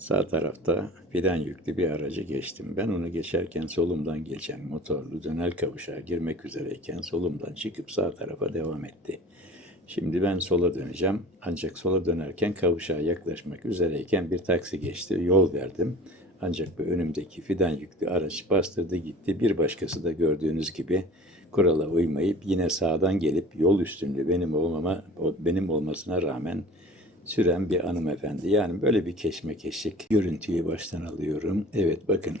Sağ tarafta fidan yüklü bir aracı geçtim. Ben onu geçerken solumdan geçen motorlu döner kavuşağa girmek üzereyken solumdan çıkıp sağ tarafa devam etti. Şimdi ben sola döneceğim. Ancak sola dönerken kavuşağa yaklaşmak üzereyken bir taksi geçti. Yol verdim. Ancak bu önümdeki fidan yüklü araç bastırdı gitti. Bir başkası da gördüğünüz gibi kurala uymayıp yine sağdan gelip yol üstünde benim olmama benim olmasına rağmen süren bir hanımefendi. Yani böyle bir keşmekeşlik görüntüyü baştan alıyorum. Evet bakın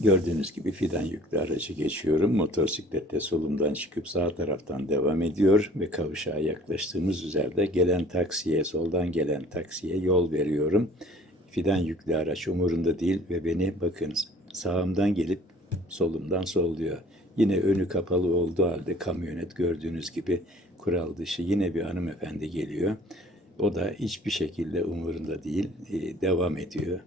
gördüğünüz gibi fidan yüklü aracı geçiyorum. Motosiklette solumdan çıkıp sağ taraftan devam ediyor ve kavuşağa yaklaştığımız üzere gelen taksiye, soldan gelen taksiye yol veriyorum. Fidan yüklü araç umurunda değil ve beni bakın sağımdan gelip solumdan solluyor. Yine önü kapalı olduğu halde kamyonet gördüğünüz gibi kural dışı yine bir hanımefendi geliyor. O da hiçbir şekilde umurunda değil, devam ediyor.